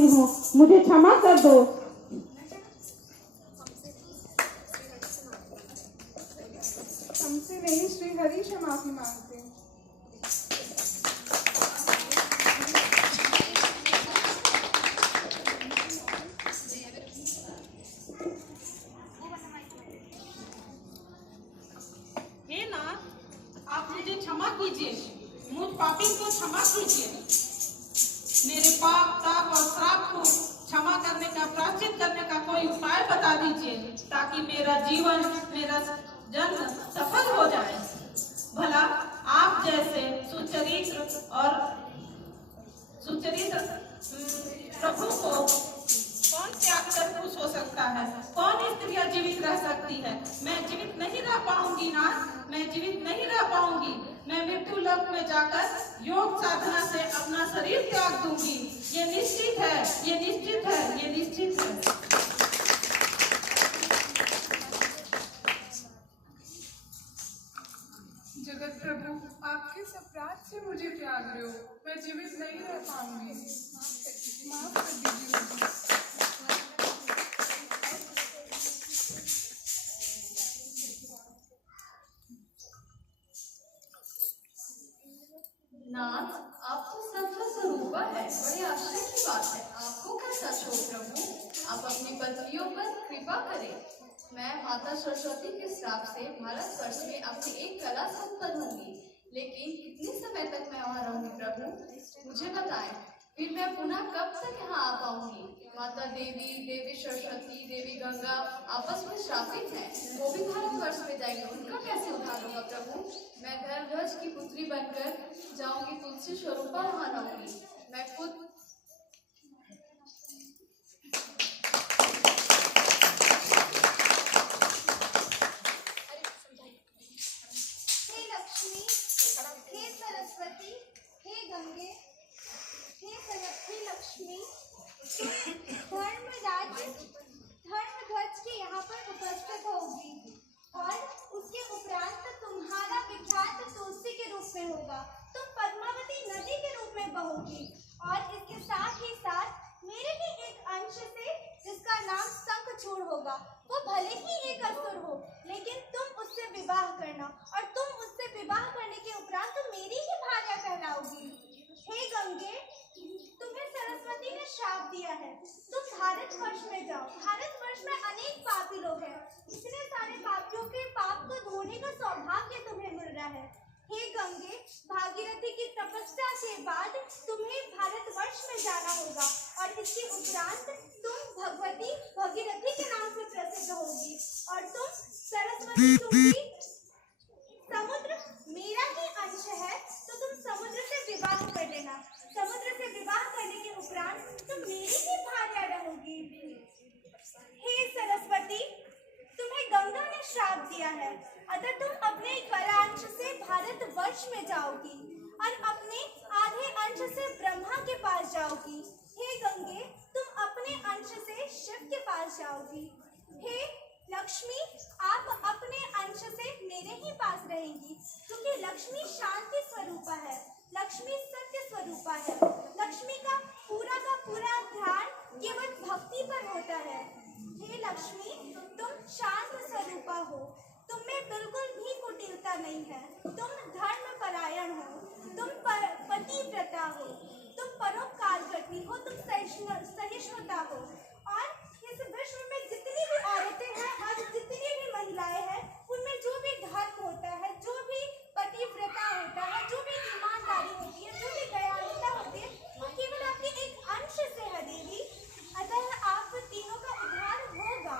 मांगती हूँ, मुझे क्षमा कर दो। हमसे नहीं, श्री हरि से माफी मांगते हैं। हे नाथ, आप मुझे क्षमा कीजिए, मुझ पापी को क्षमा कीजिए। मेरे पाप, ताप और श्राप को क्षमा करने का, प्रायश्चित करने का कोई उपाय बता दीजिए, ताकि मेरा जीवन, मेरा जन्म सफल हो जाए। भला आप जैसे सुचरित्र प्रभु को कौन त्याग कर खुश हो सकता है? कौन स्त्रियां जीवित रह सकती है? मैं जीवित नहीं रह पाऊंगी नाथ, मैं जीवित नहीं रह पाऊंगी। मैं मृत्यु लोक में जाकर योग साधना से अपना शरीर त्याग दूंगी। ये निश्चित है, ये निश्चित है, ये निश्चित है। जगत प्रभु, आपके अपराध से मुझे त्याग रहे हो, मैं जीवित नहीं रह पाऊंगी। माफ कर दीजिए मुझे। नाथ, आप तो सत्य स्वरूपा है, बड़े आश्चर्य की बात है। आपको कैसा शोक प्रभु? आप अपनी पत्नियों पर कृपा करें। मैं माता सरस्वती के श्राप से भारतवर्ष में अपनी एक कला संपन्न होंगी, लेकिन कितने समय तक मैं वहाँ रहूंगी प्रभु? मुझे बताएं, फिर मैं पुनः कब तक यहाँ आ पाऊंगी? माता देवी, देवी सरस्वती, देवी गंगा आपस में श्रापित हैं, वो भी भारतवर्ष में जाएंगे, उनका कैसे उद्धार होगा प्रभु? मैं धर्मध्वज की पुत्री बनकर जाऊंगी, तुलसी स्वरूपा वहां रहूंगी। मैं खुद हे लक्ष्मी, हे सरस्वती, हे गंगे, हे लक्ष्मी, धर्मध्वज के यहाँ पर उपस्थित होगी और उसके उपरांत तुम्हारा विख्यात तुलसी के रूप में होगा। तुम पद्मावती नदी के रूप में बहोगी और इसके साथ ही साथ मेरे ही एक अंश से, जिसका नाम शंखचूड़ होगा, वो भले ही एक असुर हो, लेकिन तुम उससे विवाह करना और तुम उससे विवाह करने के उपरांत तुम मेरी ही भार्या कहलाओगी। हे गंगे, तुम्हें सरस्वती ने श्राप दिया है, तुम भारतवर्ष में जाओ। भारतवर्ष में अनेक पापी लोग हैं, इतने सारे पापियों के पाप को धोने का सौभाग्य तुम्हें मिल रहा है। हे गंगे, भागीरथी की तपस्या के बाद तुम्हें भारतवर्ष में जाना होगा और इसके उपरांत तुम भगवती भागीरथी के नाम से प्रसिद्ध होगी और तुम सरस्वती, तुम्हें समुद्र मेरा ही अंश है, तो तुम समुद्र से विवाह कर लेना। समुद्र से विवाह करने के उपरांत तुम मेरी ही भार्या रहोगी। हे सरस्वती, तुम्हें गंगा ने श्राप दिया है, अतः तुम अपने कलांश से भारतवर्ष में जाओगी और अपने आधे अंश से ब्रह्मा के पास जाओगी। हे गंगे, तुम अपने अंश से शिव के पास जाओगी। हे लक्ष्मी, आप अपने अंश से मेरे ही पास रहेंगी, क्योंकि लक्ष्मी शांति स्वरूपा है, लक्ष्मी सत्य स्वरूपा है। लक्ष्मी का पूरा ध्यान केवल भक्ति पर होता है। हे लक्ष्मी, तुम शांत स्वरूपा हो, तुम में बिल्कुल भी कुटिलता नहीं है, तुम धर्म परायण हो, तुम पतिव्रता हो, तुम परोपकार करती हो, तुम सहिष्णुता हो और इस विश्व में जितनी भी औरतें हैं और जितनी भी महिलाएं हैं, उनमें जो भी धर्म होता है, जो भी पतिव्रता होता है, जो भी ईमानदारी होती है, जो भी दयालुता होती है, वो केवल आपके एक अंश से है देवी, अतः आप तीनों का उद्धार होगा।